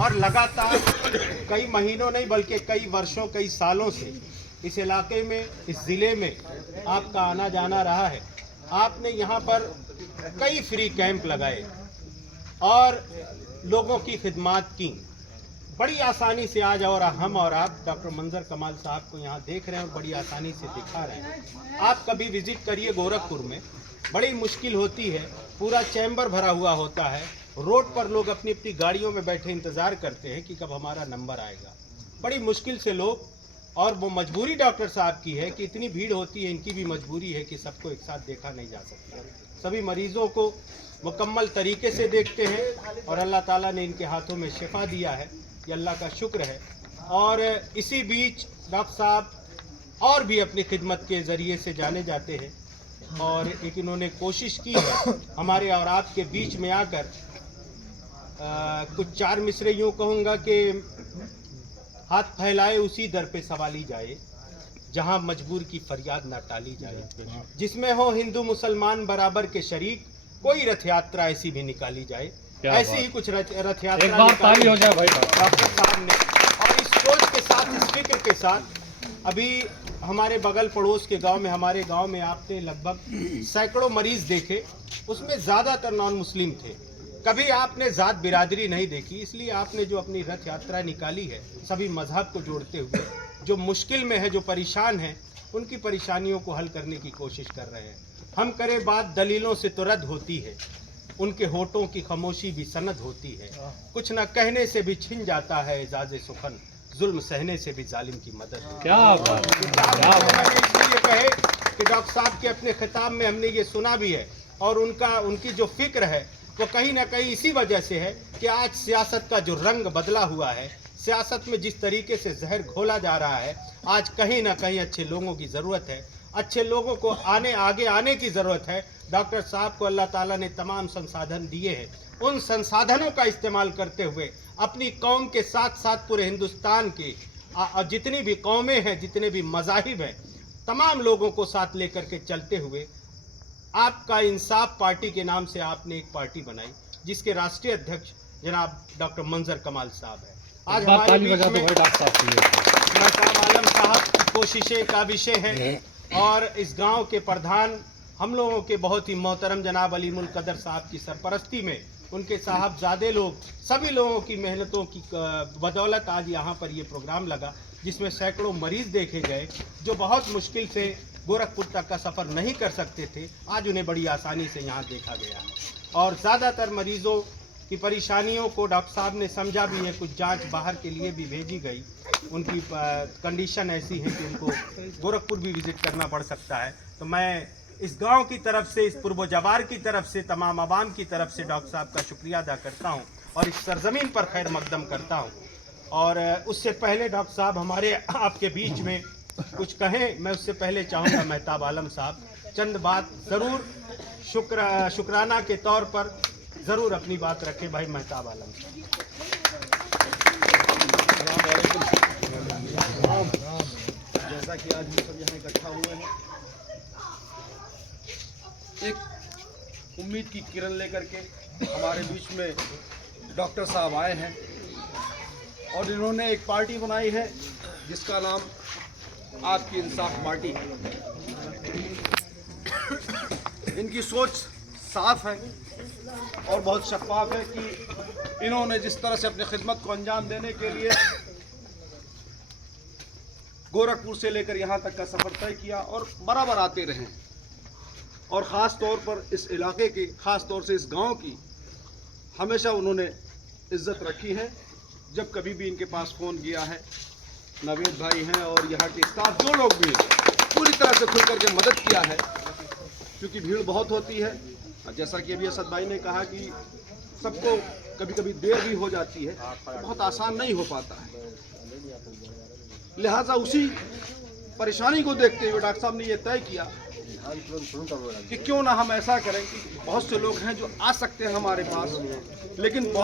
और लगातार कई महीनों नहीं बल्कि कई वर्षों कई सालों से इस इलाके में, इस ज़िले में आपका आना जाना रहा है। आपने यहाँ पर कई फ्री कैंप लगाए और लोगों की खिदमत की। बड़ी आसानी से आज और हम और आप डॉक्टर मंजर कमाल साहब को यहाँ देख रहे हैं और बड़ी आसानी से दिखा रहे हैं। आप कभी विजिट करिए गोरखपुर में, बड़ी मुश्किल होती है, पूरा चैम्बर भरा हुआ होता है, रोड पर लोग अपनी अपनी गाड़ियों में बैठे इंतज़ार करते हैं कि कब हमारा नंबर आएगा। बड़ी मुश्किल से लोग, और वो मजबूरी डॉक्टर साहब की है कि इतनी भीड़ होती है, इनकी भी मजबूरी है कि सबको एक साथ देखा नहीं जा सकता। सभी मरीज़ों को मुकम्मल तरीके से देखते हैं और अल्लाह ताला ने इनके हाथों में शिफा दिया है, ये अल्लाह का शुक्र है। और इसी बीच डॉक्टर साहब और भी अपनी खिदमत के ज़रिए से जाने जाते हैं और एक इन्होंने कोशिश की है हमारे और आपके बीच में आकर कुछ चार मिसरे यूँ कहूँगा कि हाथ फैलाए उसी दर पे सवाली जाए जहाँ मजबूर की फरियाद ना टाली जाए, जिसमें हो हिंदू मुसलमान बराबर के शरीक, कोई रथ यात्रा ऐसी भी निकाली जाए। ऐसी ही कुछ रथ यात्रा निकाली हो जाए भाई डॉक्टर साहब ने। और इस सोच के साथ, इस फिक्र के साथ अभी हमारे बगल पड़ोस के गांव में, हमारे गांव में आपने लगभग सैकड़ों मरीज देखे, उसमें ज़्यादातर नॉन मुस्लिम थे। कभी आपने ज़ात बिरादरी नहीं देखी, इसलिए आपने जो अपनी रथ यात्रा निकाली है सभी मजहब को जोड़ते हुए, जो मुश्किल में है, जो परेशान हैं, उनकी परेशानियों को हल करने की कोशिश कर रहे हैं। हम करें बात दलीलों से तो रद्द होती है, उनके होठों की खामोशी भी सनद होती है। कुछ न कहने से भी छिन जाता है एजाज़े सुखन, जुल्म सहने से भी जालिम की मदद। क्या बात, इसलिए कहे कि डॉक्टर साहब के अपने खिताब में हमने ये सुना भी है और उनकी जो फिक्र है वो कहीं ना कहीं इसी वजह से है कि आज सियासत का जो रंग बदला हुआ है, सियासत में जिस तरीके से जहर घोला जा रहा है, आज कहीं ना कहीं अच्छे लोगों की ज़रूरत है, अच्छे लोगों को आगे आने की ज़रूरत है। डॉक्टर साहब को अल्लाह ताला ने तमाम संसाधन दिए हैं, उन संसाधनों का इस्तेमाल करते हुए अपनी कौम के साथ साथ पूरे हिंदुस्तान के जितनी भी कौमें हैं, जितने भी मज़ाहिब हैं, तमाम लोगों को साथ लेकर के चलते हुए आपका इंसाफ पार्टी के नाम से आपने एक पार्टी बनाई जिसके राष्ट्रीय अध्यक्ष जनाब डॉक्टर मंजर कमाल साहब है। आज हमारे बीच में महताब आलम साहब की कोशिशें का विषय है और इस गांव के प्रधान हम लोगों के बहुत ही मोहतरम जनाब अलीमुल कदर साहब की सरपरस्ती में, उनके साहबजादे लोग, सभी लोगों की मेहनतों की बदौलत आज यहाँ पर ये प्रोग्राम लगा, जिसमें सैकड़ों मरीज़ देखे गए जो बहुत मुश्किल से गोरखपुर तक का सफ़र नहीं कर सकते थे। आज उन्हें बड़ी आसानी से यहाँ देखा गया है और ज़्यादातर मरीज़ों की परेशानियों को डॉक्टर साहब ने समझा भी है। कुछ जांच बाहर के लिए भी भेजी गई, उनकी कंडीशन ऐसी है कि उनको गोरखपुर भी विज़िट करना पड़ सकता है। तो मैं इस गांव की तरफ से, इस पूर्व जवार की तरफ से, तमाम आवाम की तरफ से डॉक्टर साहब का शुक्रिया अदा करता हूँ और इस सरजमीन पर खैर मकदम करता हूँ। और उससे पहले डॉक्टर साहब हमारे आपके बीच में कुछ कहें, मैं उससे पहले चाहूँगा महताब आलम साहब चंद बात ज़रूर शुक्राना के तौर पर ज़रूर अपनी बात रखें। भाई महताब आलम साहब। जैसा कि आज हम सब यहाँ इकट्ठा हुए हैं, एक उम्मीद की किरण लेकर के हमारे बीच में डॉक्टर साहब आए हैं और इन्होंने एक पार्टी बनाई है जिसका नाम आपकी इंसाफ पार्टी। इनकी सोच साफ है और बहुत शफाफ है कि इन्होंने जिस तरह से अपनी खिदमत को अंजाम देने के लिए गोरखपुर से लेकर यहाँ तक का सफ़र तय किया और बराबर आते रहे, और ख़ास तौर पर इस इलाके की, ख़ास तौर से इस गांव की हमेशा उन्होंने इज्जत रखी है। जब कभी भी इनके पास फ़ोन किया है, नवीद भाई हैं और यहाँ के स्टाफ जो लोग भी हैं, पूरी तरह से खुल करके मदद किया है, क्योंकि भीड़ बहुत होती है। जैसा कि अभी असद भाई ने कहा कि सबको कभी कभी देर भी हो जाती है, तो बहुत आसान नहीं हो पाता है। लिहाजा उसी परेशानी को देखते हुए डॉक्टर साहब ने यह तय किया कि क्यों ना हम ऐसा करें कि बहुत से लोग हैं जो आ सकते हैं हमारे पास, लेकिन बहुत